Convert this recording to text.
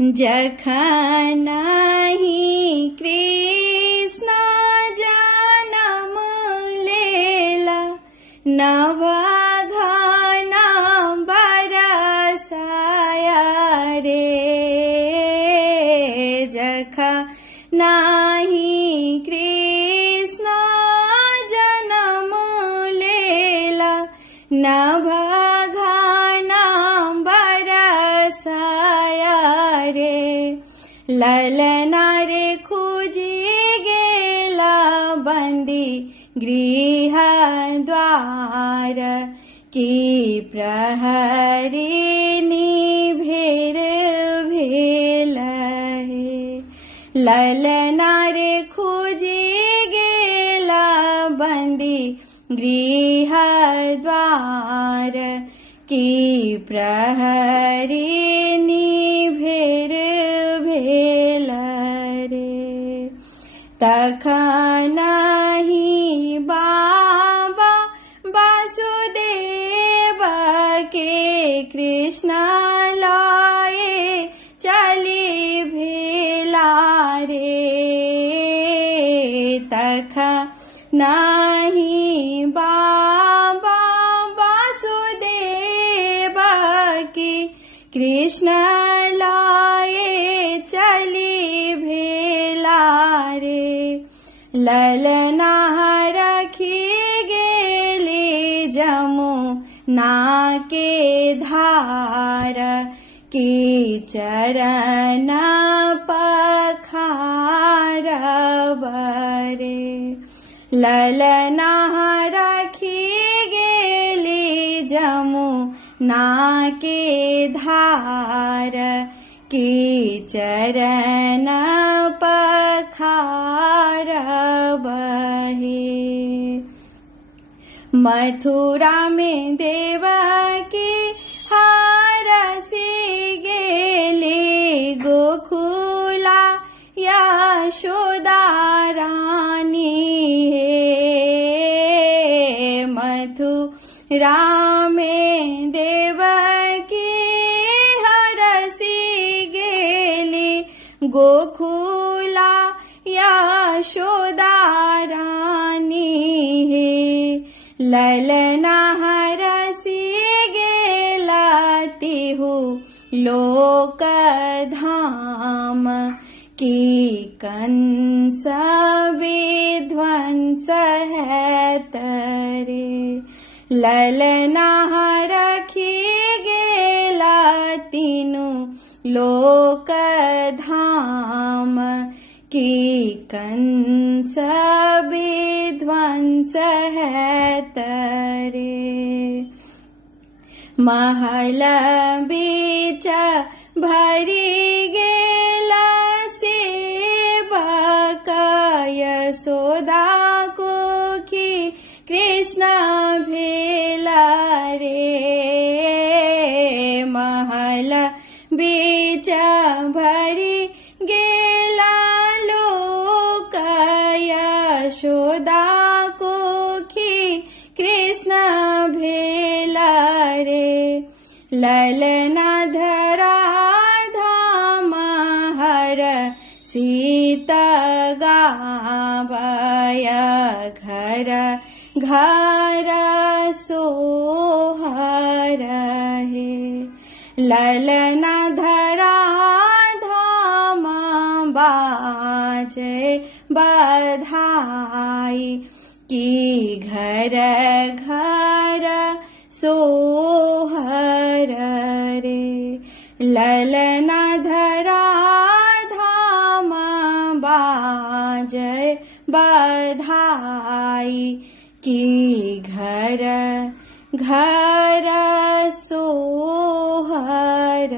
जखन ही कृष्ण जन्म लेला नवा घना बरसाया रे। जखन ही कृष्ण जन्म लेला नवा घना बरसाया रे। ललना रे खोजी गेला बंदी गृह द्वार की प्रहरी निभेर भेल है। ललना रे खोजी गेला बंदी गृह द्वार की प्रहरी निभेर भेल रे। तखन ही बाबा वासुदेव के कृष्ण लाए चली भेला रे। तखन ही बाबा वासुदेव के कृष्ण लाए चली भेला रे। ललना रखी गेली जमुना के धार की चरण पखार बरे। ललना रखी गेली जमुना के धार की चरण पखार बहे। मथुरा में देवकी हरसी गेली गोकुला यशोदा रानी है। मथुरा में देवकी हरसी गेली गोकुला यशोदा रानी है। ललना हरसी गेला तिहु लोक धाम की कंस विध्वंस है तरे। ललना रखी गेला तीनु लोक धाम की कंस विध्वंस है तरे। महल बीच भरी गेला सेवक यशोदा को की कृष्ण भेला रे। महल बीच भरी गेला लोक यशोदा को की कृष्ण भेला रे। ललना धरा धाम हर सीता गावय घर घर सोहर है। ललना धरा धाम बाजे बधाई की घर घर सोहर रे। ललना धरा धाम बाजे बधाई की घर घर सोहर